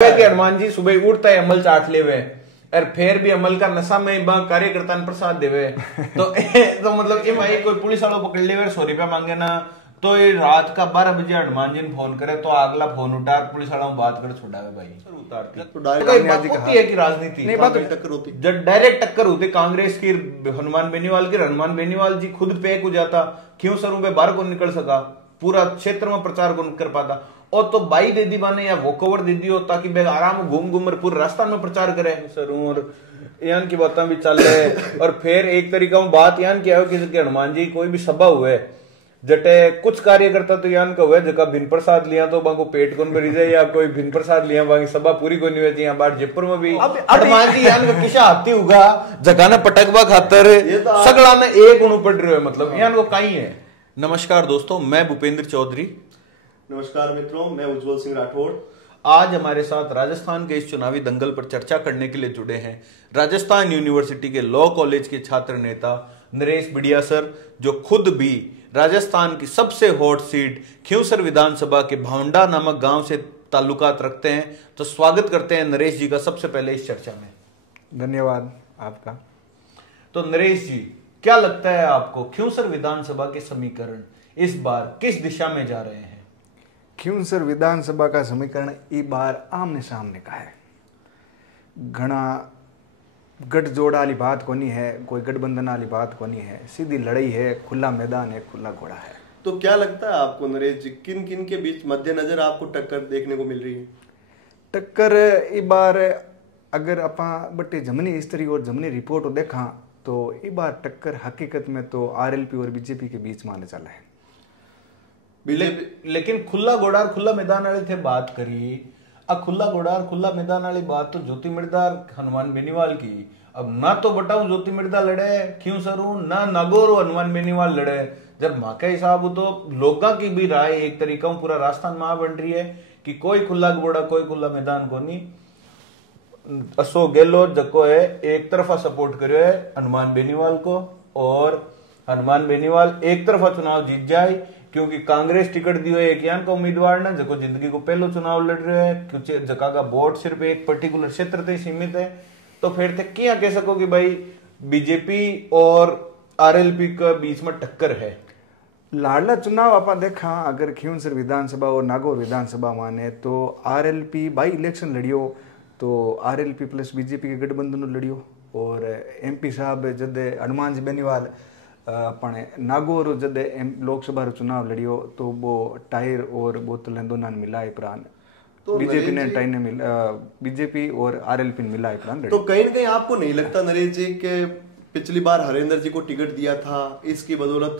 के हनुमान जी सुबह उठता है अमल चाट ले हुए और फिर भी अमल का नशा में कार्यकर्ता ने प्रसाद देवे तो मतलब ये भाई कोई पुलिस वालों पकड़ ले 100 रुपया मांगे ना तो ये रात का 12 बजे हनुमान जी ने फोन करे तो अगला फोन उठा पुलिस वालों बात कर छोड़ावे भाई उतारती है कि राजनीति नहीं बात टक्कर होती जब डायरेक्ट टक्कर होती कांग्रेस की हनुमान बेनीवाल जी खुद पैक हो जाता क्यों सर पे बाहर को निकल सका पूरा क्षेत्र में प्रचार को कर पाता और तो बाई दे दी बाने या वो कवर दे दी हो ताकि मैं आराम घूम घूम पूरे रास्ता में प्रचार करे सर और यान की बातें भी चल रहे और फिर एक तरीका में बात यान क्या हो कि हनुमान जी कोई भी सभा हुए जटे कुछ कार्यकर्ता तो यान का हुआ जगह भिन प्रसाद लिया तो बाको पेट कौन भरी जाए या कोई भिन प्रसाद लिया बाकी सभा पूरी को नहीं होती यहाँ बाहर जयपुर में भी हनुमान जी यान का किसा हाथी होगा जगह ने पटकवा खातर सगड़ा ने एक गुण पड़ रहे हो मतलब यान वो कहीं है। नमस्कार दोस्तों, मैं भूपेंद्र चौधरी। नमस्कार मित्रों, मैं उज्जवल सिंह राठौड़। आज हमारे साथ राजस्थान के इस चुनावी दंगल पर चर्चा करने के लिए जुड़े हैं राजस्थान यूनिवर्सिटी के लॉ कॉलेज के छात्र नेता नरेश बिडिया सर, जो खुद भी राजस्थान की सबसे हॉट सीट खींवसर विधानसभा के भावंडा नामक गांव से ताल्लुकात रखते हैं। तो स्वागत करते हैं नरेश जी का सबसे पहले इस चर्चा में। धन्यवाद आपका। तो नरेश जी, क्या लगता है आपको खींवसर विधानसभा के समीकरण इस बार किस दिशा में जा रहे हैं? खींवसर विधानसभा का समीकरण इस बार आमने सामने का है। घना गठजोड़ वाली बात कोनी है, कोई गठबंधन वाली बात कोनी है, सीधी लड़ाई है, खुला मैदान है, खुला घोड़ा है। तो क्या लगता है आपको नरेश जी, किन किन के बीच मद्देनजर आपको टक्कर देखने को मिल रही है? टक्कर इस बार अगर अपा बटे जमनी स्त्री और जमनी रिपोर्ट देखा तो इस बार टक्कर हकीकत में तो आरएलपी और बीजेपी के बीच माने चला है। लेकिन खुला घोड़ा और खुला मैदान वाले थे बात करी। अब खुला घोड़ा और खुला मैदान वाली बात तो ज्योति मिर्दा हनुमान बेनीवाल की। अब ना तो बताऊं ज्योति मिर्दा लड़े क्यों सरू ना नागौर हनुमान बेनीवाल लड़े। जब माँ के हिसाब तो लोगों की भी राय एक तरीका पूरा राजस्थान में बन रही है कि कोई खुला घोड़ा कोई खुला मैदान को नहीं। अशोक गहलोत जको है एक तरफा सपोर्ट करो है हनुमान बेनीवाल को और हनुमान बेनीवाल एक तरफा चुनाव जीत जाए क्योंकि कांग्रेस टिकट दियो एक यान का उम्मीदवार ना जको जिंदगी को पहलो चुनाव लड़ रहे है क्योंकि जगह का वोट सिर्फ एक पर्टिकुलर क्षेत्र तक सीमित है। तो फिर तक क्या कह सको कि भाई बीजेपी और आरएलपी के बीच में टक्कर है। लाडला चुनाव आप देखा अगर खींवसर विधानसभा और नागौर विधानसभा माने तो आरएलपी बाई इलेक्शन लड़ियो तो आरएलपी प्लस बीजेपी के गठबंधन लड़ियो और एमपी साहब जद हनुमान जी बेनीवाल अपने नागौर जद लोकसभा चुनाव लड़ियो तो वो टायर और बोतल दोनों मिलाए प्राण तो बीजेपी ने टाइम ने बीजेपी और आरएलपी ने मिलाए प्राण। तो कहीं ना कहीं आपको नहीं लगता नरेश जी के पिछली बार हरेंद्र जी को टिकट दिया था, इसकी बदौलत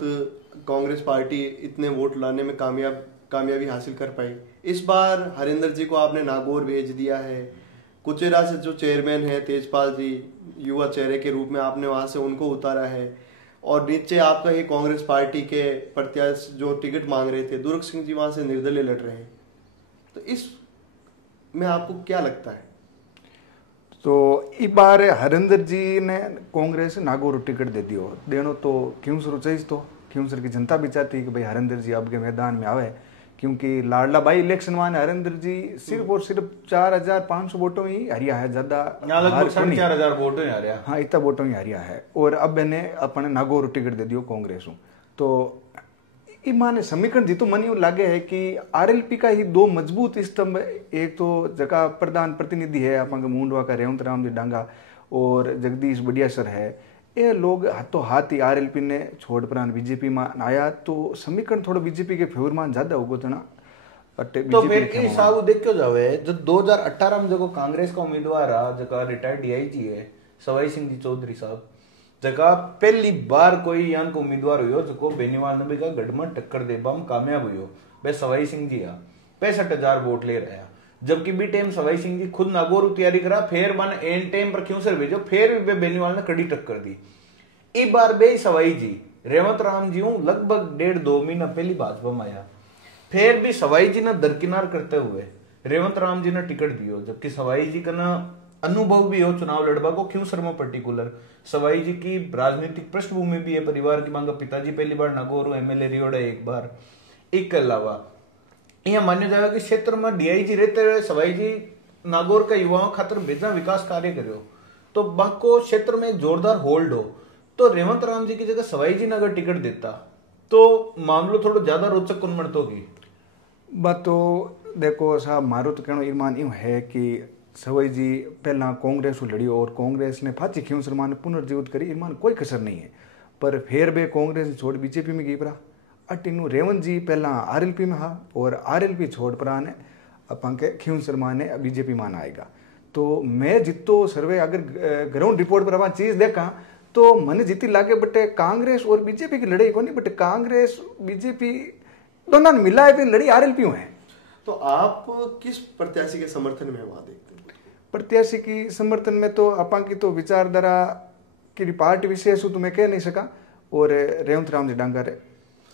कांग्रेस पार्टी इतने वोट लाने में कामयाबी हासिल कर पाई। इस बार हरेंद्र जी को आपने नागौर भेज दिया है, कुचेरा से जो चेयरमैन है तेजपाल जी युवा चेहरे के रूप में आपने वहां से उनको उतारा है और नीचे आपका ही कांग्रेस पार्टी के प्रत्याशी जो टिकट मांग रहे थे दुर्ग सिंह जी वहां से निर्दलीय लड़ रहे हैं। तो इस में आपको क्या लगता है? तो इस बार हरेंद्र जी ने कांग्रेस नागौर टिकट दे दियो देनो तो खींवसर चाहिए तो खींवसर की जनता भी चाहती कि भाई हरेंद्र जी अब के मैदान में आवे क्योंकि लाडला भाई इलेक्शन में हरेंद्र जी सिर्फ और सिर्फ 4,500 वोटों ही हरिया है, ज्यादा 4,000 वोटों ही हरिया। हाँ इतना वोटों ही हरिया है और अब इन्हें अपने नागौर टिकट दे दियो कांग्रेस तो माने समीकरण जी तो मन यूं लागे है कि आरएलपी का ही दो मजबूत स्तंभ, एक तो जगह प्रधान प्रतिनिधि है अपन मुंडवा का रेवंत राम जी डांगा और जगदीश बढ़िया सर है। ये लोग हाथों हाथ ही आरएलपी ने छोड़ प्राण बीजेपी में आया तो समीकरण थोड़ा बीजेपी के फेवर में ज्यादा होगा तना। तो फिर के हिसाब देखो जावे जो 2018 में जो कांग्रेस का उम्मीदवार रहा जगह रिटायर्ड डीआईजी है सवाई सिंह जी चौधरी साहब जगह पहली बार कोई यहाँ को उम्मीदवार हुई जो बेनीवाल ने भी कहा गठबंधन टक्कर दे बम कामयाब हुई वे सवाई सिंह जी 65,000 वोट ले रहा। जबकि बी टाइम सवाई सिंह जी खुद नागौर तैयारी करा फिर मन एन टाइम पर क्यों सर भेजो फिर वे बेनीवाल ने कड़ी टक्कर दी। इस बार बे सवाई जी रेवंत राम जी लगभग 1.5-2 महीना पहली भाजपा में आया फिर भी सवाई जी ने दरकिनार करते हुए रेवंत राम जी ने टिकट दियो। जबकि सवाई जी का ना अनुभव भी हो चुनाव लड़वा को खींवसर में पर्टिकुलर सवाई जी की राजनीतिक पृष्ठभूमि भी है, परिवार की मांगा पिताजी पहली बार नागौर एमएलए रियोड़ा एक बार। इसके अलावा यह मान्य जाएगा कि क्षेत्र में डीआईजी रहते हुए सवाई जी नागौर का युवाओं खातर बेजा विकास कार्य करो तो बाको क्षेत्र में जोरदार होल्ड हो, तो रेवंत राम जी की जगह सवाई जी ने अगर टिकट देता तो मामलो थोड़ा ज्यादा रोचक कुन बनतो की बात। तो देखो साहब, मारो तो कहना ईमान यूं है कि सवाई जी पहला कांग्रेस लड़ियो और कांग्रेस ने फाची खींव शर्मा ने पुनर्जीवित करी, ईमान कोई कसर नहीं है। पर फिर बे कांग्रेस छोड़ बीजेपी में गई परा अटिनु रेवंत जी पहला आरएलपी में हा और आरएलपी छोड़ परा ने अपन के खींव शर्मा ने बीजेपी मान आएगा। तो मैं जितो सर्वे अगर ग्राउंड रिपोर्ट पर अपन चीज देखा तो मन जीती लागे बटे कांग्रेस और बीजेपी की लड़ाई को नहीं, बटे कांग्रेस बीजेपी दोनों ने मिला है फिर लड़ी आरएलपी है। तो आप किस प्रत्याशी के समर्थन में वहां देखते हैं? प्रत्याशी की समर्थन में तो अपन की तो विचारधारा की पार्टी विशेष तो मैं कह नहीं सका और रेवंत राम जी डांगर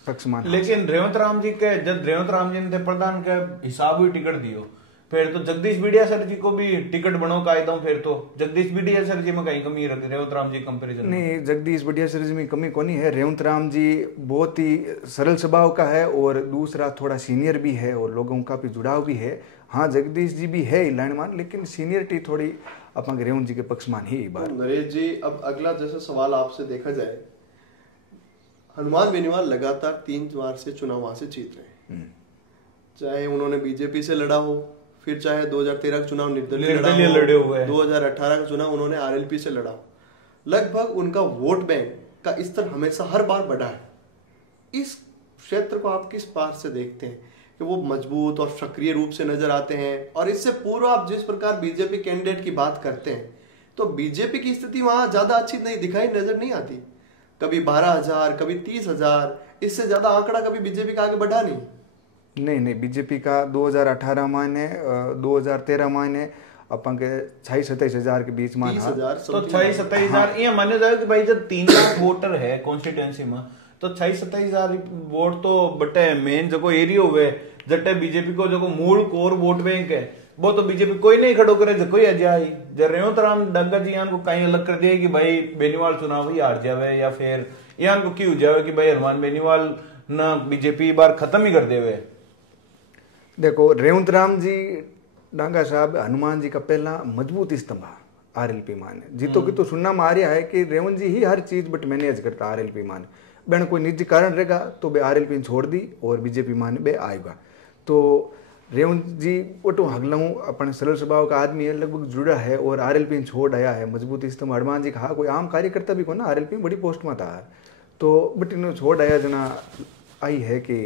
पक्षमान। लेकिन रेवंत राम जी के जब रेवंत राम जी ने प्रधान के हिसाब ही टिकट दियो, फिर तो जगदीश बिडिया सर जी को भी टिकट बनो कायदा, फिर तो जगदीश बिडिया सर जी में कहीं कमी रखी रेवंत राम जी कंपैरिजन नहीं, जगदीश बिडिया सर जी में कमी कोनी है। रेवंत राम जी बहुत ही सरल स्वभाव का है और दूसरा थोड़ा सीनियर भी है और लोगों का भी जुड़ाव भी है। हाँ, जगदीश जी भी है लाइनमान, लेकिन सीनियरिटी थोड़ी अपन रेवंत जी के पक्षमान ही बार। नरेश जी, अब अगला जैसे सवाल आपसे देखा जाए, हनुमान बेनीवाल लगातार 3 बार से चुनाव वहां से जीत रहे हैं, चाहे उन्होंने बीजेपी से लड़ा हो, फिर चाहे 2013 का चुनाव निर्दलीय लड़े हुए, 2018 का चुनाव उन्होंने आरएलपी से लड़ा। लगभग उनका वोट बैंक का स्तर हमेशा हर बार बढ़ा है। इस क्षेत्र को आप किस बात से देखते हैं कि वो मजबूत और सक्रिय रूप से नजर आते हैं? और इससे पूर्व आप जिस प्रकार बीजेपी कैंडिडेट की बात करते हैं तो बीजेपी की स्थिति वहां ज्यादा अच्छी नहीं दिखाई नजर नहीं आती। कभी 12,000, कभी 30,000, इससे ज्यादा आंकड़ा कभी बीजेपी का आगे बढ़ा नहीं। बीजेपी का 2018 माने 2013 माने अपन के 26-27 के बीच मान 30,000 तो 26-27 ये माने जाए कि भाई जब 3 लाख वोटर है कॉन्स्टिट्यूएंसी में तो 26-27 वोट तो बटे मेन जो एरिया हुए जटे बीजेपी को जो मूल कोर वोट बैंक है वो तो बीजेपी कोई नहीं खड़ो करे जो कोई अजाई जब रेवंत राम डंगर जी को कहीं अलग कर दिया कि भाई बेनीवाल चुनाव ही हार जावे या फिर यहाँ को क्यों जावे कि भाई हनुमान बेनीवाल ना बीजेपी बार खत्म ही कर देवे। देखो, रेवंत राम जी डांगा साहब हनुमान जी का पहला मजबूत स्तंभ आरएलपी माने जीतो की तो सुनना में आ रहा है कि रेवंत जी ही हर चीज बट मैनेज करता आरएलपी माने बेन कोई निजी कारण रहेगा तो बे आरएलपी छोड़ दी और बीजेपी माने बे आएगा। तो रेवंत जी ओटो हगलू अपने सरल स्वभाव का आदमी है, लगभग जुड़ा है और आरएलपी छोड़ आया है मजबूत स्तंभ। हनुमान जी कहा कोई आम कार्यकर्ता भी को ना आरएलपी बड़ी पोस्ट में था तो बट इन्होंने छोड़ आया जना आई है कि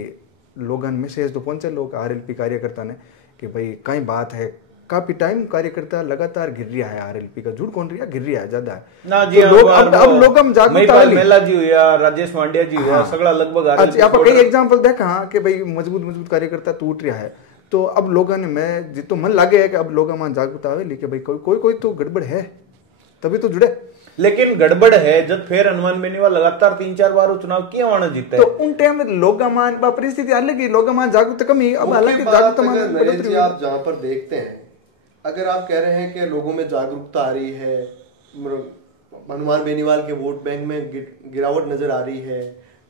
लोगन मैसेज तो पहुंचे लोग आरएलपी कार्यकर्ता ने कि भाई कई बात है। काफी टाइम कार्यकर्ता लगातार गिर रहा है आरएलपी का, झूठ कौन रहा गिर रहा है ज्यादा ना जी। तो लोग अब लोग हम जागरूकता मेला जी हुआ, राजेश मांडिया जी हुआ, सगड़ा लगभग अच्छा आप कई एग्जांपल देखा कि भाई मजबूत कार्यकर्ता टूट रहा है। तो अब लोगों ने मैं जितो मन लागे है कि अब लोग वहां जागरूकता आवे लेके भाई कोई तो गड़बड़ है तभी तो जुड़े। लेकिन गड़बड़ है जब फिर हनुमान बेनीवाल लगातार 3-4 बार चुनाव किया वाणा जीते तो उन टाइम में लोग परिस्थिति अलग ही लोग जागरूकता कमी। अब हालांकि जागरूकता आप जहां पर देखते हैं अगर आप कह रहे हैं कि लोगों में जागरूकता आ रही है, हनुमान बेनीवाल के वोट बैंक में गिरावट नजर आ रही है,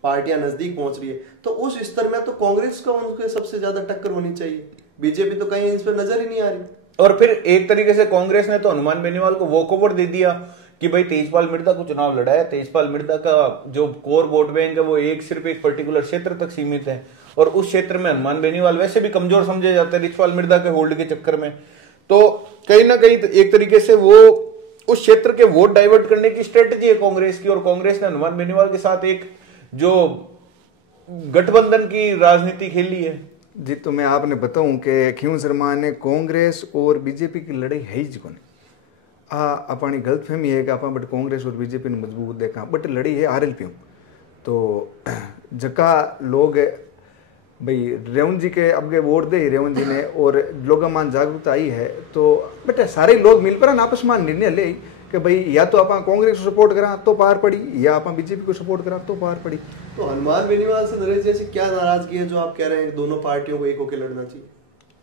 पार्टियां नजदीक पहुंच रही है, तो उस स्तर में तो कांग्रेस का उनके सबसे ज्यादा टक्कर होनी चाहिए। बीजेपी तो कहीं इस पर नजर ही नहीं आ रही। और फिर एक तरीके से कांग्रेस ने तो हनुमान बेनीवाल को वॉकओवर दे दिया कि भाई तेजपाल मिर्जा को चुनाव लड़ा है। तेजपाल मिर्जा का जो कोर वोट बैंक है वो सिर्फ एक पर्टिकुलर क्षेत्र तक सीमित है और उस क्षेत्र में हनुमान बेनीवाल वैसे भी कमजोर समझे जाते हैं तेजपाल मिर्जा के होल्ड के चक्कर में। तो कहीं ना कहीं एक तरीके से वो उस क्षेत्र के वोट डाइवर्ट करने की स्ट्रेटेजी है कांग्रेस की और कांग्रेस ने हनुमान बेनीवाल के साथ एक जो गठबंधन की राजनीति खेली है। जी तो मैं आपने बताऊं कि खींव शर्मा ने कांग्रेस और बीजेपी की लड़ाई है ही कौन अपनी गलतफहमी है कि आप बट कांग्रेस और बीजेपी ने मजबूत देखा बट लड़ी है आरएलपी। तो जका लोग भाई रेवंत जी के अब वोट दे रेवंत जी ने और लोग मान जागरूकता आई है तो बट सारे लोग मिलकर आपस में निर्णय ले कि भाई या तो आप कांग्रेस को सपोर्ट करा तो पार पड़ी या आप बीजेपी को सपोर्ट करा तो पार पड़ी। तो हनुमान बेनीवाल से नरेश जैसे क्या नाराजगी है जो आप कह रहे हैं दोनों पार्टियों को एक होकर लड़ना चाहिए?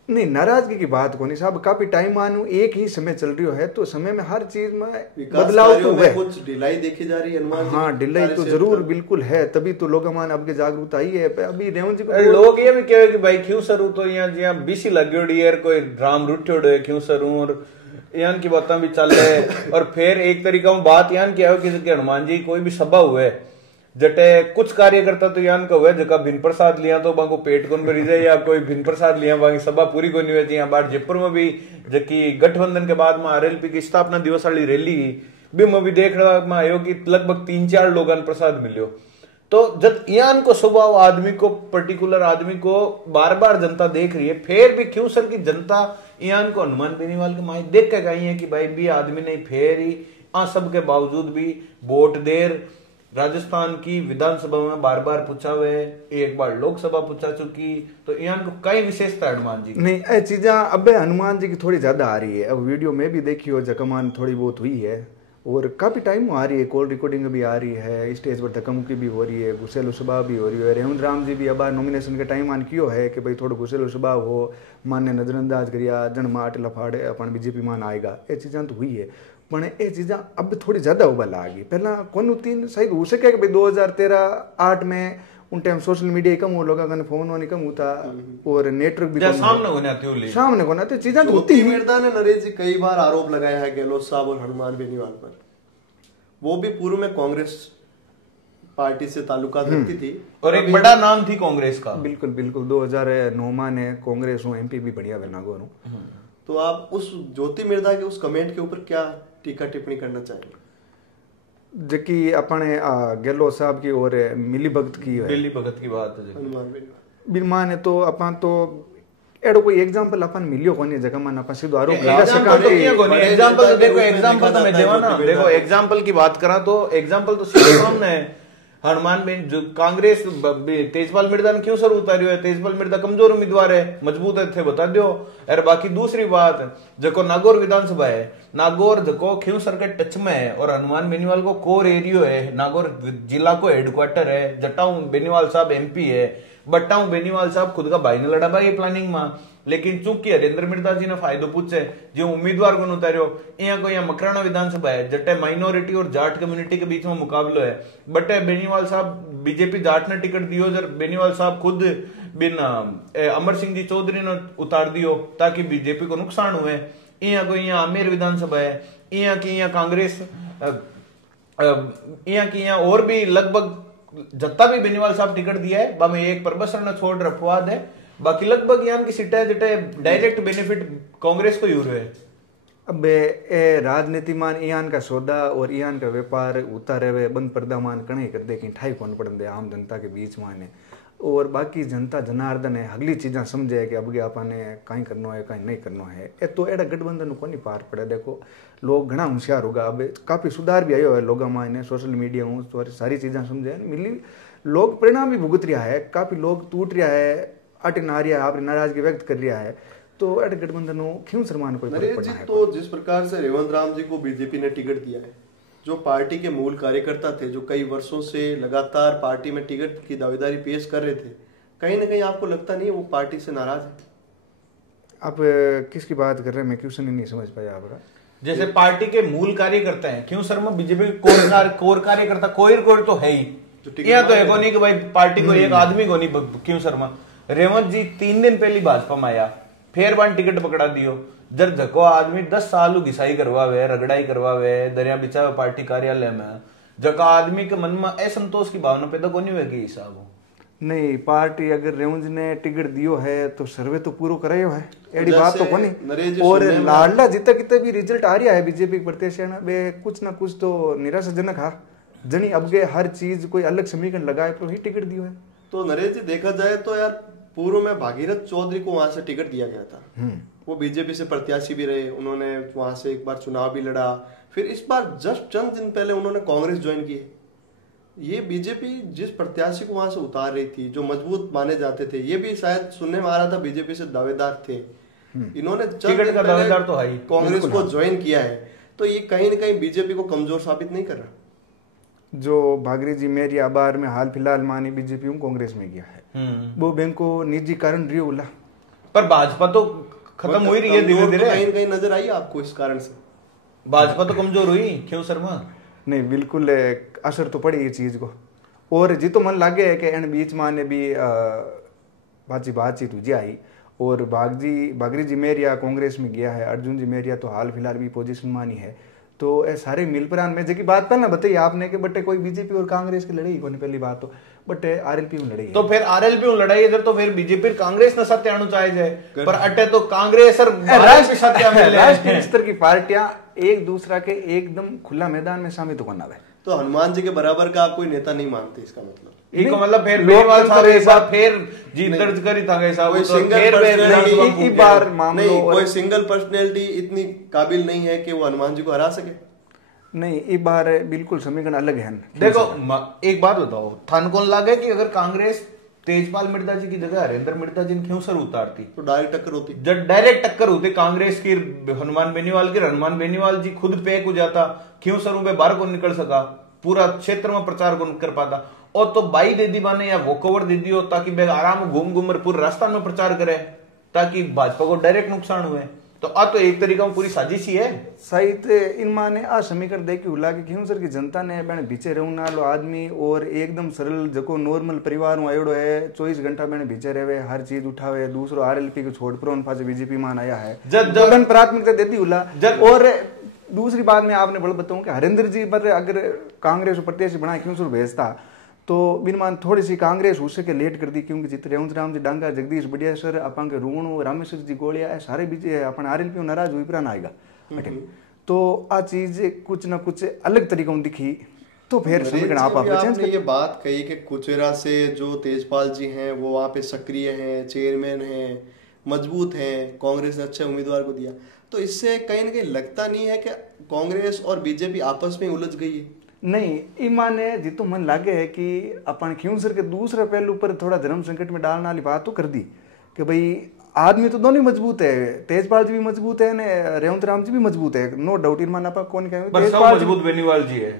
नहीं, नाराजगी की बात को नहीं साहब, काफी टाइम मानू एक ही समय चल रही है तो समय में हर चीज में बदलाव तो है। कुछ ढिलाई देखी जा रही है हनुमान जी। हाँ, ढिलाई तो जरूर बिल्कुल है, तभी तो लोग मान अब के जागरूकता आई है। अभी रेवंत जी को लोग ये भी कहे कि भाई क्यों सरू तो यहाँ बीसी लग्योड़ी है, कोई राम रुठ्योड़ो है क्यों सरू, और यहाँ की बातें भी चल रहे है। और फिर एक तरीका में बात यहाँ की है कि हनुमान जी कोई भी सभा हुए जटे कुछ कार्यकर्ता तो यान का हुआ जगह भिन्न प्रसाद लिया तो बाको पेट कौन भरी जाए, या कोई भिन्न प्रसाद लिया बाकी सभा पूरी को नहीं हुई। यहाँ बाहर जयपुर में भी जबकि गठबंधन के बाद में आरएलपी की स्थापना दिवस वाली रैली भी मैं भी देख रहा मैं आयो कि लगभग 3-4 लोगों प्रसाद मिलो। तो जब यान को स्वभाव आदमी को पर्टिकुलर आदमी को बार बार जनता देख रही है, फिर भी क्यों सर की जनता यान को हनुमान बेनीवाल के माए देख के गई है कि भाई भी आदमी नहीं फेर ही सब के बावजूद भी वोट देर राजस्थान की विधानसभा में बार बार पूछा हुए, एक बार लोकसभा पूछा चुकी, तो यहाँ को कई विशेषता हनुमान जी नहीं ये चीजा अब हनुमान जी की थोड़ी ज्यादा आ रही है। अब वीडियो में भी देखी हो जकमान थोड़ी बहुत हुई है और काफी टाइम आ रही है, कॉल रिकॉर्डिंग भी आ रही है, स्टेज पर धक्कामुक्की भी हो रही है, घुसेलू स्वभाव भी हो रही है। रेवंत राम जी भी अब नॉमिनेशन के टाइम मान कियो है कि भाई थोड़ा घुसेलू स्वभाव हो, मान्य नजरअंदाज करिया जन माट लफाड़े अपन बीजेपी मान आएगा, ये चीज़ा तो हुई है। पर ये चीज़ा अब थोड़ी ज़्यादा उबल आ गई। पहला कौन तीन शायद हो सके कि भाई 2013-8 में उन टाइम सोशल मीडिया कम हो, लोगों का फोन वानी कम होता और नेटवर्क भी सामने होना तो चीज़ा तो होती ही। मिर्दा ने नरेश जी कई बार आरोप लगाया है गहलोत साहब और हनुमान बेनीवाल पर, वो भी पूर्व में कांग्रेस पार्टी से ताल्लुकात रखती थी और एक बड़ा नाम थी कांग्रेस का। बिल्कुल बिल्कुल 2009 में कांग्रेस हूँ, एमपी भी बढ़िया बना गो। तो आप उस ज्योति मिर्दा के उस कमेंट के ऊपर क्या टीका टिप्पणी करना चाहेंगे? जबकि अपने गहलोत साहब की और मिली भगत की बात है बिरमान है तो अपन तो एडो कोई एग्जांपल अपन मिलियो कोनी जगह मन अपन सीधो आरोप लगा सका। एग्जांपल तो देखो, एग्जांपल तो मैं देवा ना, देखो एग्जांपल की बात करा तो एग्जांपल तो सीधे सामने है। हनुमान बेन जो कांग्रेस तेजपाल मिर्जा ने क्यों सर उतारियो है, तेजपाल मिर्जा कमजोर उम्मीदवार है, मजबूत है थे बता दो। और बाकी दूसरी बात जको नागौर विधानसभा है, नागौर जको क्यों सर के टच में है और हनुमान बेनीवाल को कोर एरियो है, नागौर जिला को हेडक्वार्टर है, जटाऊ बेनीवाल साहब एमपी है, बट्टाऊ बेनीवाल साहब खुद का भाई ने लड़ा भाई प्लानिंग में, लेकिन चूंकि हरेंद्र मिर्दा जी ने फायदो पूछे जो उम्मीदवार को उतारो। यहाँ को यहाँ मकराना विधानसभा है, जटे माइनॉरिटी और जाट कम्युनिटी के बीच में मुकाबला है, बटे बेनीवाल साहब बीजेपी जाट ने टिकट दियो, जब बेनीवाल साहब खुद बिन अमर सिंह जी चौधरी ने उतार दियो ताकि बीजेपी को नुकसान हुए। यहाँ को यहाँ आमेर विधानसभा है, यहाँ की यहाँ कांग्रेस, यहाँ की यहाँ और भी लगभग जत्ता भी बेनीवाल साहब टिकट दिया है, बामे एक परबसर ने छोड़ रफवाद है, बाकी लगभग यहाँ की सीटें जटे डायरेक्ट बेनिफिट कांग्रेस को यूर है। अब राजनीति मान ईयान का सौदा और ईयान का व्यापार उतारे हुए बंद पर्दा मान कणे कर दे कि ठाई कौन पड़न दे आम जनता के बीच माने, और बाकी जनता जनार्दन है अगली चीज़ा समझे कि अब आपने कहीं करना है कहीं नहीं करना है। ए तो एड़ा गठबंधन को नहीं पार पड़े। देखो लोग घना होशियार होगा, अब काफ़ी सुधार भी आयो है लोगों में, सोशल मीडिया हूँ तो सारी चीज़ा समझे मिली, लोग परिणाम भी भुगत रहा है, काफ़ी लोग टूट रहा है, अटन आ रहा है, अपनी नाराजगी व्यक्त कर रहा है। तो एड गठबंधन क्यों शर्मान को जी, तो जिस प्रकार से रेवंत राम जी को बीजेपी ने टिकट दिया है, जो पार्टी के मूल कार्यकर्ता थे, जो कई वर्षों से लगातार पार्टी में टिकट की दावेदारी पेश कर रहे थे, कहीं ना कहीं आपको लगता नहीं है वो पार्टी से नाराज है? आप किसकी बात कर रहे हैं, मैं क्वेश्चन ही नहीं समझ पाया आपका। जैसे पार्टी के मूल कार्यकर्ता हैं, क्यों सर बीजेपी कोर कार्यकर्ता कोई तो है ही, यहाँ तो है को नहीं कि भाई पार्टी को एक आदमी को नहीं। क्यों शर्मा रेवंत जी 3 दिन पहले भाजपा में आया, फिर बार टिकट पकड़ा दियो, जब जको आदमी 10 साल घिसाई करवावे, रगड़ाई करवावे, दरिया बिछावे पार्टी कार्यालय में, जका आदमी के मन में असंतोष की भावना पैदा को नहीं होगी हिसाब हो। नहीं, पार्टी अगर रेवंत ने टिकट दियो है तो सर्वे तो पूरा करायो है, एडी बात तो कोनी। और लाडला जितना कितना भी रिजल्ट आ रहा है बीजेपी प्रत्याशी वे कुछ ना कुछ तो निराशाजनक है जनी। अब के हर चीज कोई अलग समीकरण लगाए तो ही टिकट दियो है। तो नरेश जी देखा जाए तो यार पूर्व में भागीरथ चौधरी को वहां से टिकट दिया गया था, वो बीजेपी से प्रत्याशी भी रहे, उन्होंने वहां से एक बार चुनाव भी लड़ा, फिर इस बार जस्ट चंद दिन पहले उन्होंने कांग्रेस ज्वाइन की। ये बीजेपी जिस प्रत्याशी को वहां से उतार रही थी, जो मजबूत माने जाते थे, ये भी शायद सुनने में आ रहा था बीजेपी से दावेदार थे, इन्होंने टिकट का दावेदार तो है कांग्रेस को ज्वाइन किया है, तो ये कहीं ना कहीं बीजेपी को कमजोर साबित नहीं कर रहा? जो भागरी जी मेरी आबार में हाल फिलहाल मानी बीजेपी कांग्रेस में गया है, वो बैंक को निजी कारण रियो बोला, पर भाजपा तो खत्म हो ही रही है धीरे धीरे। कहीं कहीं नजर आई आपको इस कारण से भाजपा तो कमजोर हुई क्यों शर्मा? नहीं बिल्कुल असर तो पड़ी ये चीज को। और जी तो मन लागे है कि इन बीच माने भी बातचीत हुई आई और बागरी जी मेरिया कांग्रेस में गया है, अर्जुन जी मेरिया तो हाल फिलहाल भी पोजीशन मानी है। तो ये सारे मिलपरान में जबकि बात पहले बताइए आपने कि बटे कोई बीजेपी और कांग्रेस की लड़ाई कोई पहली बात तो बटे आरएलपी में लड़ाई तो फिर आरएलपी में लड़ाई इधर तो फिर बीजेपी कांग्रेस न सत्य आनु चाहे जाए पर अटे तो कांग्रेस और राष्ट्रीय स्तर की पार्टियां एक दूसरा के एकदम खुला मैदान में शामिल तो करना है। तो हनुमान जी के बराबर का आप कोई नेता नहीं मानते इसका मतलब? इको मतलब फिर बेनीवाल साहब एक बार फिर जीत दर्ज करी था साहब कोई तो कोई सिंगल पर्सनैलिटी इतनी काबिल नहीं है कि वो हनुमान जी को हरा सके। नहीं इस बार बिल्कुल समीकरण अलग है। देखो एक बात बताओ थान कौन लगे कि अगर कांग्रेस तेजपाल मिर्जा जी की जगह हरेंद्र मिर्जा जी क्यों सर उतारती तो डायरेक्ट टक्कर होती। जब डायरेक्ट टक्कर होती कांग्रेस की हनुमान बेनीवाल जी खुद पैक हो जाता क्यों सर पे बाहर को निकल सका पूरा क्षेत्र में प्रचार को कर पाता और तो बाई दे दी बाने या वॉकओवर दे दी हो ताकि वे आराम घूम पूरे रास्ता में प्रचार करे ताकि भाजपा को डायरेक्ट नुकसान हुए। तो तो एक तरीका में पूरी साजिश ही है। सहित इन माने आ समीकरण देखी उला के क्यों सर की जनता ने मैंने बीचे रहूं नालो आदमी और एकदम सरल जको नॉर्मल परिवार में आयोड़ो है 24 घंटा मैंने बीचे रहे हर चीज उठावे दूसरो आरएलपी को छोड़ पर पास बीजेपी मान आया है जब प्राथमिकता देती उला। और दूसरी बात में आपने बड़ा बताऊं कि हरेंद्र जी पर अगर कांग्रेस प्रत्याशी बनाए क्यों सर भेजता तो बिनमान थोड़ी सी कांग्रेस उससे के लेट कर दी क्योंकि जित रेवंत राम जी डांगा जगदीश बढ़िया सर अपन के रूणु रामेश्वर जी गोलिया सारे बीच अपन आरएलपी नाराज हुई प्राण आएगा। तो आ चीज कुछ ना कुछ अलग तरीकों में दिखी तो फिर समीकरण आपने ये बात कही कि कुचेरा से जो तेजपाल जी हैं वो वहाँ पे सक्रिय हैं चेयरमैन हैं मजबूत हैं कांग्रेस ने अच्छे उम्मीदवार को दिया तो इससे कहीं ना कहीं लगता नहीं है कि कांग्रेस और बीजेपी आपस में उलझ गई है? नहीं ईमाने जितो मन लागे है कि अपन क्यों सर के दूसरे पहलू पर थोड़ा धर्म संकट में डालने वाली बात तो कर दी कि भाई आदमी तो दोनों ही मजबूत है तेजपाल जी भी मजबूत है ने रेवंत राम जी भी मजबूत है नो डाउट इन माना कौन तेजपाल मजबूत बेनीवाल जी है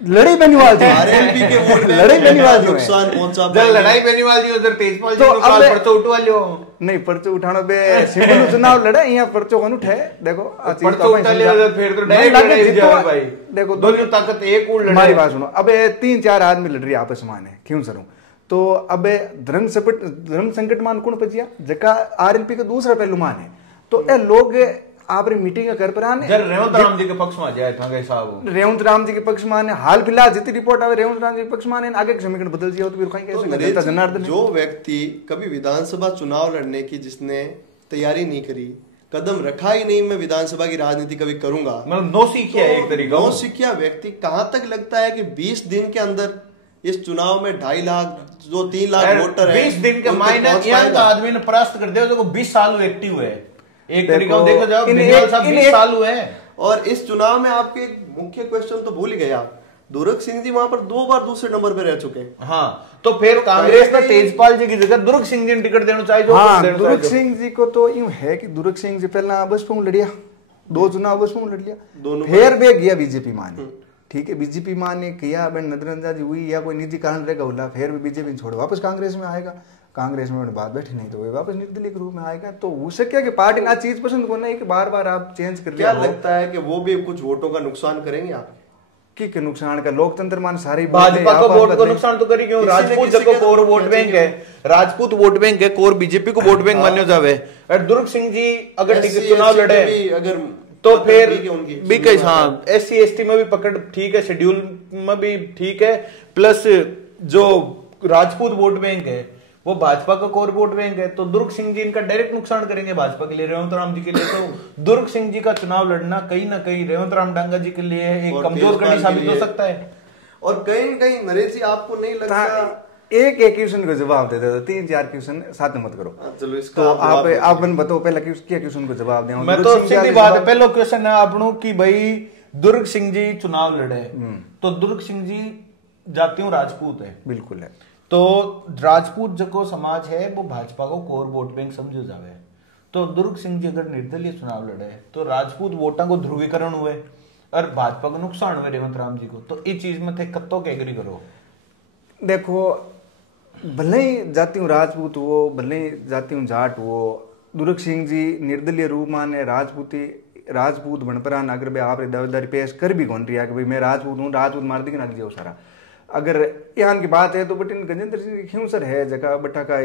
लड़ाई बेनीवाल जी आरएलपी के वोट लड़ाई बेनीवाल जी नुकसान पहुंचा जब लड़ाई बेनीवाल जी उधर तेजपाल जी को काल परचो उठवा लियो नहीं परचो उठानो बे सिंपल चुनाव लड़े यहाँ परचो कौन उठे देखो परचो उठा लिया फिर तो डायरेक्ट लड़ाई जाए भाई देखो दोनों ताकत एक उड़ लड़े। हमारी बात सुनो अबे 3-4 आदमी लड़ रही आपस में है क्यों सर तो अबे धर्म संकट मान कौन पचिया जका आरएलपी का दूसरा पहलू मान है तो ए लोग आप मीटिंग कर पर आने रेवंत राम जी के पक्ष में जाए था साहब रेवंत राम जी के पक्ष में आने हाल फिलहाल जितनी रिपोर्ट आवे रेवंत राम जी के पक्ष में आने आगे के समीकरण बदल जाए तो फिर कहीं कैसे जनार्दन जो व्यक्ति कभी विधानसभा चुनाव लड़ने की जिसने तैयारी नहीं करी कदम रखा ही नहीं मैं विधानसभा की राजनीति कभी करूंगा मतलब नो सीखिया एक तरीका नो सीखिया व्यक्ति कहां तक लगता है कि 20 दिन के अंदर इस चुनाव में 2.5 लाख जो 3 लाख वोटर है 20 दिन के माइनस आदमी ने परास्त कर दिया जो 20 साल एक्टिव है एक तरीका देखा जाओ 20 साल हुए हैं। और इस चुनाव में आपके एक मुख्य क्वेश्चन तो भूल ही गया दुर्ग सिंह जी वहां पर 2 बार दूसरे नंबर पे रह चुके हैं। हाँ तो फिर कांग्रेस का तेजपाल जी की जगह दुर्ग सिंह जी ने टिकट देना चाहिए। हाँ दुर्ग सिंह जी को तो यूं है कि दुर्ग सिंह जी पहला बसपा में लड़िया 2 चुनाव बसपा में लड़ लिया फिर वे गया बीजेपी माने ठीक है बीजेपी माने किया बहन नजरअंदाजी हुई या कोई निजी कारण रहेगा बोला फिर भी बीजेपी छोड़ वापस कांग्रेस में आएगा कांग्रेस में बात बैठी नहीं तो वे वापस निर्दलीय के रूप में आएगा तो उसे क्या कि पार्टी ना चीज पसंद को नहीं कि बार बार आप चेंज कर क्या लगता है कि वो भी कुछ वोटों का नुकसान करेंगे आप की नुकसान का लोकतंत्र मान सारी भाजपा का वोट को नुकसान तो करी क्यों राजपूत जब कोर वोट बैंक है राजपूत वोट बैंक है कोर बीजेपी को वोट बैंक मान्यो जावे और दुर्ग सिंह जी अगर टिकट चुनाव लड़े अगर तो फिर भी कई हाँ SC ST में भी पकड़ ठीक है शेड्यूल में भी ठीक है प्लस जो राजपूत वोट बैंक है वो भाजपा का कोर वोट बैंक है तो दुर्ग सिंह जी इनका डायरेक्ट नुकसान करेंगे भाजपा के लिए रेवंत राम जी के लिए। तो दुर्ग सिंह जी का चुनाव लड़ना कहीं ना कहीं रेवंत राम डांगा जी के लिए एक कमजोर कड़ी साबित हो सकता है। और कहीं कहीं नरेश जी आपको नहीं लगता एक क्वेश्चन को जवाब दे दो 3-4 क्वेश्चन साथ में मत करो चलो इसका तो आप मन बताओ पहला क्वेश्चन को जवाब दें। मैं तो सीधी बात है पहला क्वेश्चन है आपनों की भाई दुर्ग सिंह जी चुनाव लड़े तो दुर्ग सिंह जी जातियों राजपूत है बिल्कुल है तो राजपूत जो समाज है वो भाजपा को कोर वोट बैंक समझो जावे तो दुर्ग सिंह जी अगर निर्दलीय चुनाव लड़े तो राजपूत वोटा को ध्रुवीकरण हुए और भाजपा को नुकसान हुए रेवंत राम जी को तो इस चीज में थे कत्तो के एग्री करो। देखो भले ही जाती हूँ राजपूत हो भले ही जाती हूँ जाट हो दुर्ग सिंह जी निर्दलीय रूप माने राजपूत बनपरान अगर भाई आप दावेदारी पेश कर भी कौन रही है कि भाई मैं राजपूत हूँ, राजपूत मार दी नाग जाओ सारा। अगर यहाँ की बात है तो बटिन गजेंद्र सिंह क्यों सर है जगह बटा का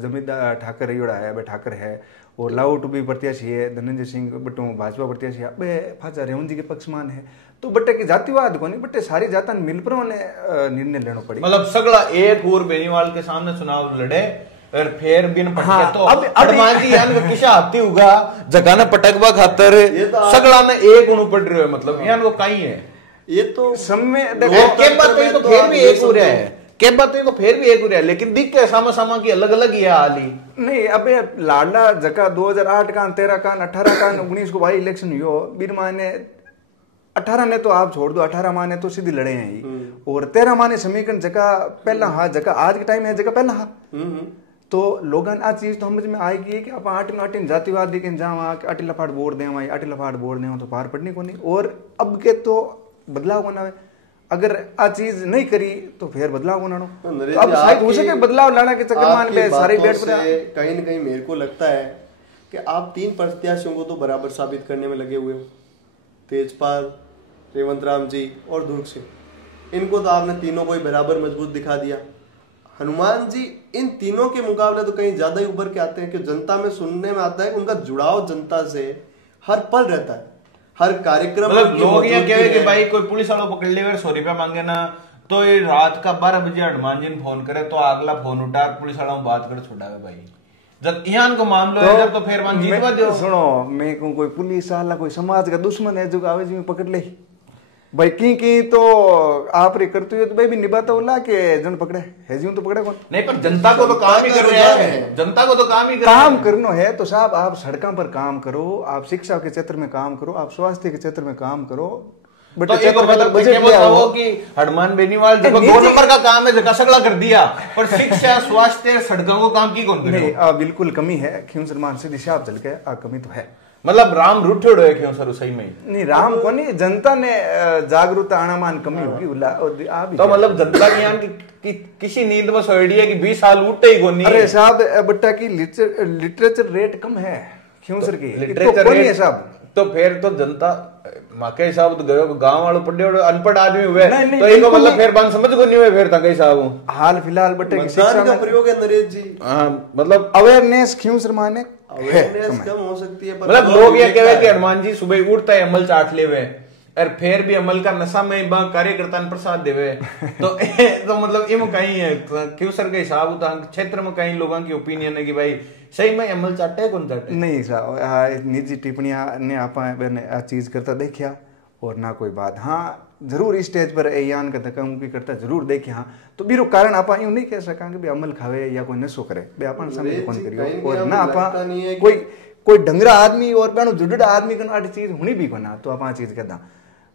जमींदार ठाकर रहीड़ा है, बे ठाकर है और लाउट भी प्रत्याशी है, धनंजय सिंह बटो भाजपा प्रत्याशी है, बे फाचा रेवंत जी के पक्षमान है। तो बट्टे की जातिवाद को नहीं बट्टे सारी जाता मिलकर निर्णय लेना पड़ी। मतलब सगला एक और बेनीवाल के सामने चुनाव लड़े और फिर बिन पटके हाँ, तो अब हनुमानजी यान का किसा आती होगा जगह ने पटकवा खातर सगला ने एक उन पड़ रहे हो, मतलब यान को कहीं है ये तो समय के बात तो फिर भी एक हो रहा है, के बात तो फिर भी एक हो रहा है, लेकिन दिख के सामा सामा की अलग अलग ही है हाल ही नहीं। अबे लाडला जगह 2008 का 13 का 18 का 19 को भाई इलेक्शन हुई बीर माने 18 ने तो आप छोड़ दो, 18 माने तो सीधी लड़े हैं ही और 13 माने समीकरण जगह पहला हाँ जगह आज के टाइम है जगह पहला हाँ तो लोगन आ चीज तो समझ में आएगी कि आप आटिन जातिवाद देखें जहाँ आटी लफाट बोर्ड दें वही आटी लफाट बोर्ड दें तो पार पड़ने को नहीं। और अब के तो बदलाव होना है, अगर आ चीज नहीं करी तो फिर बदलाव होना तो अब शायद हो सके बदलाव लाना के चक्कर में सारे बैठ कहीं न कहीं मेरे को लगता है कि आप 3 प्रत्याशियों को तो बराबर साबित करने में लगे हुए हो, तेजपाल, रेवंत राम जी और दुर्ग सिंह, इनको तो आपने तीनों को ही बराबर मजबूत दिखा दिया। हनुमान जी इन तीनों के मुकाबले तो कहीं ज्यादा ही उभर के आते हैं कि जनता में सुनने में आता है उनका जुड़ाव जनता से हर पल रहता है, हर कार्यक्रम। मतलब लोग ये कहे कि भाई कोई पुलिस वालों पकड़ ले 100 रुपया मांगे ना तो ये रात का 12 बजे हनुमान जी ने फोन करे तो अगला फोन उठा पुलिस वालों में बात कर छोड़ावे भाई। जब यहाँ को मामलो है जब तो फिर मान जीतवा दो। सुनो मैं कहूँ कोई पुलिस वाला कोई समाज का दुश्मन है जो आवे जी में पकड़ ले भाई की तो आप रे करते हुए तो भाई भी निभाता होला के जन पकड़े है जी तो पकड़े कौन नहीं, पर जनता को तो काम ही कर रहा है, जनता को तो काम करना है तो साहब आप सड़कों पर काम करो, आप शिक्षा के क्षेत्र में काम करो, आप स्वास्थ्य के क्षेत्र में काम करो। तो मतलब कि हनुमान बेनीवाल देखो 2 नंबर का काम है जगह सगला कर दिया पर शिक्षा स्वास्थ्य सड़कों को काम की कौन करे? बिल्कुल कमी है क्यों सलमान सीधी साहब चल के कमी तो है। मतलब राम रूठे है क्यों सर सही में नहीं राम को नहीं जनता ने जागरूकता आना मान कमी होगी तो मतलब जनता की किसी नींद में सोई है कि 20 साल उठे ही को नहीं। अरे साहब बट्टा की लिटरेचर रेट कम है क्यों सर की लिटरेचर रेट है साहब तो फिर तो जनता माके हिसाब तो गयो गांव वालों पढ़े और अनपढ़ आदमी हुए तो इनको मतलब फिर बात समझ को नहीं हुए फिर तक हिसाब हाल फिलहाल बट्टे की शिक्षा का प्रयोग है नरेश जी। मतलब अवेयरनेस क्यों सर माने अवेयरनेस कम हो सकती है मतलब लोग ये कहे कि हनुमान जी सुबह उठता है अमल चाट लेवे और फिर भी अमल का नशा में कार्यकर्ता ने प्रसाद देवे तो मतलब इम कहीं है क्यों सर के हिसाब होता क्षेत्र में कई लोगों की ओपिनियन है कि भाई सही में अमल चाटे कौन चाटे नहीं साहब निजी टिप्पणियां ने आप चीज करता देखिया और ना कोई बात हाँ जरूर इस स्टेज पर यान का धक्का मुक्की करता जरूर देखे हाँ तो बीरो कारण आप यूं नहीं कह सका कि अमल खावे या कोई नशो करे बे अपन समझ कौन करियो और ना आप कोई डंगरा आदमी और बेनो जुड़ड़ा आदमी कन आटी चीज हुनी भी कोना तो आप चीज कहदा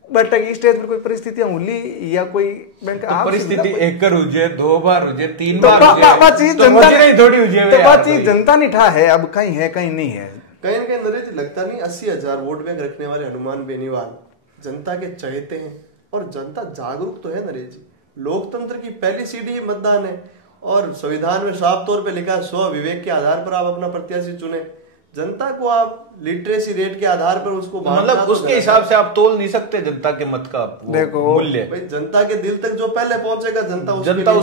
बट इस स्टेज पर कोई परिस्थितियां हुली या कोई बैंक तो परिस्थिति एक कर हुजे 2 बार हुजे 3 बार हुजे तो चीज जनता नहीं थोड़ी हुजे तो बात चीज जनता नहीं ठा है अब कहीं है कहीं नहीं है कहीं ना कहीं नरेश लगता नहीं 80,000 वोट बैंक रखने वाले हनुमान बेनीवाल जनता के चहेते हैं और जनता जागरूक तो है नरेश जी। लोकतंत्र की पहली सीढ़ी मतदान है और संविधान में साफ तौर पे लिखा है स्व विवेक के आधार पर आप अपना प्रत्याशी चुने। जनता को आप लिटरेसी रेट के आधार पर उसको मतलब उसके हिसाब से आप तोल नहीं सकते जनता के मत का देखो मूल्य भाई जनता के दिल तक जो पहले पहुंचेगा जनता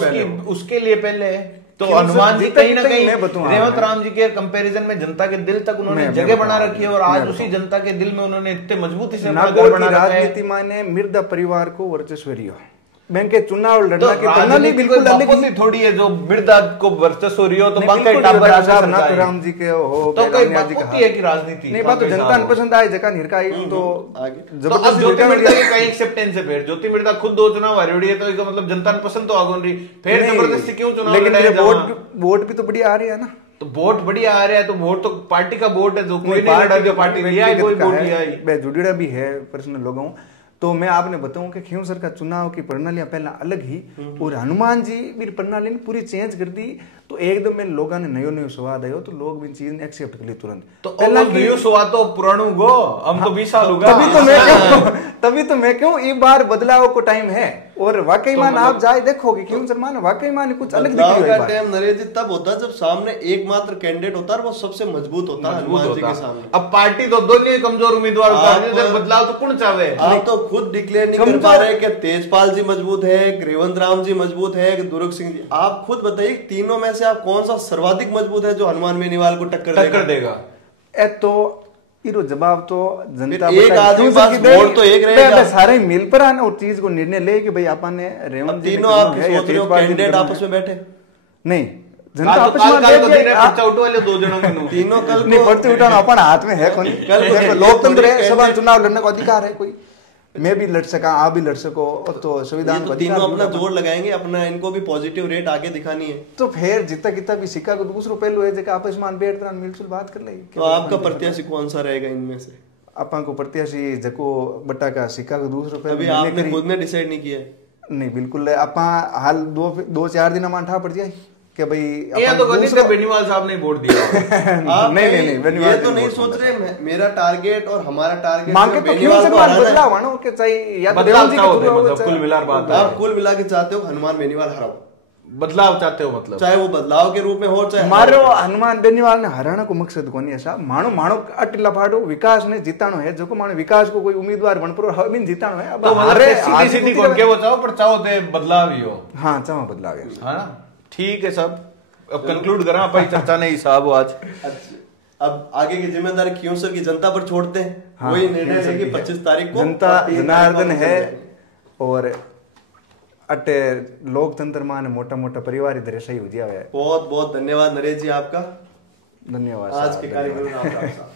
उसके लिए पहले है तो हनुमान जी कहीं ना कहीं रेवंत राम जी के कंपैरिजन में जनता के दिल तक उन्होंने जगह बना रखी है और आज उसी जनता के दिल में उन्होंने इतने मजबूती से राजनीति माने मृदा परिवार को वर्चस्व रियो बैंक के चुनाव लड़ना की प्रणाली बिल्कुल अलग ही थोड़ी है जो मृदा को वर्चस्व हो रही हो तो बाकी नाथुराम जी के हो तो कई बात है कि राजनीति नहीं बात तो जनता ने पसंद आए जगह निरकाई तो जबरदस्त ज्योति मृदा की कई एक्सेप्टेंस है फिर ज्योति मृदा खुद 2 चुनाव हारी रही है तो इसका मतलब जनता ने पसंद तो आगोन रही फिर जबरदस्ती क्यों चुनाव लेकिन वोट भी तो बढ़िया आ रही है ना तो वोट बढ़िया आ रहा है तो वोट तो पार्टी का वोट है जो कोई नहीं लड़ा जो पार्टी लिया है कोई वोट लिया है जुड़ेड़ा भी है पर्सनल लोगों तो मैं आपने बताऊं कि क्यों सर का चुनाव की प्रणालियां पहला अलग ही और हनुमान जी भी प्रणाली ने पूरी चेंज कर दी तो एकदम में लोगों ने नयो स्वाद आयो तो लोग भी चीज ने एक्सेप्ट कर ली तुरंत तो पहला नयो स्वाद तो पुराणु गो हम तो 20 साल होगा तभी तो मैं क्यों एक बार बदलाव को टाइम है। और वाकई मान आप जाए देखोगे क्यों सलमान वाकई मान कुछ अलग दिख बदलाव रही है का टाइम नरेश जी तब होता है जब सामने एकमात्र कैंडिडेट होता है और वो सबसे मजबूत होता है हनुमान जी के सामने। अब पार्टी तो दोनों कमजोर उम्मीदवार बदलाव तो कौन चाहे। आप तो खुद डिक्लेयर नहीं कर पा रहे कि तेजपाल जी मजबूत है, रेवंत राम जी मजबूत है, दुर्ग सिंह जी। आप खुद बताइए तीनों में से आप कौन सा सर्वाधिक मजबूत है जो हनुमान बेनीवाल को टक्कर देगा? तो इरो जवाब तो जनता एक आदमी पास वोट तो एक रहेगा। सारे मिल पर आने और चीज को निर्णय ले कि भाई अपन ने रेवंत जी तीनों आप सोच रहे हो कैंडिडेट आपस में बैठे नहीं जनता आपस में वाले दो जनों में तीनों कल नहीं पर्ची उठाना अपन हाथ में है कौन लोकतंत्र है सभा चुनाव लड़ने का अधिकार है कोई मैं भी लड़ सका आप भी लड़ सको तो संविधान तो तीनों अपना जोर लगाएंगे अपना इनको भी पॉजिटिव रेट आगे दिखानी है तो फिर जितना कितना भी सिक्का को दूसरो पहलू है जगह आपस में बैठ कर मिलजुल बात कर ले। तो आपका प्रत्याशी कौन सा रहेगा इनमें से? अपन को प्रत्याशी जको बट्टा का सिक्का को दूसरो पहलू अभी आपने खुद ने डिसाइड नहीं किया है? नहीं बिल्कुल अपा हाल 2-4 दिन में ठा पड़ जाए कि भाई ये तो बेनीवाल साहब ने वोट दिया। नहीं ये तो नहीं सोच रहे मेरा टारगेट और हमारा टारगेट मांगे तो बेनीवाल को बदलाव आना के चाहिए या बदलाव मतलब कुल मिलाकर बात आप कुल मिला के चाहते हो हनुमान बेनीवाल हराओ बदलाव चाहते हो मतलब चाहे वो बदलाव के रूप में हो चाहे मारो हनुमान बेनीवाल ने हराना को मकसद कोनी है साहब मानो मानो अटिला फाड़ो विकास ने जीतानो है जो को मानो विकास को कोई उम्मीदवार बन पर हमें जीतानो है अब हरे सीधी कौन के वो चाहो पर चाहो दे बदलाव ही हो। हां चाहो बदलाव है ना ठीक है सब अब कंक्लूड करा भाई चर्चा नहीं साहब आज। अब आगे की जिम्मेदारी खियोसर की जनता पर छोड़ते हैं। वही निर्णय लेगी 25 तारीख को जनता जनार्दन है और अटे लोकतंत्र मान मोटा मोटा परिवार इधर सही हो गया है। बहुत बहुत धन्यवाद नरेश जी आपका धन्यवाद आज के कार्यक्रम में आपका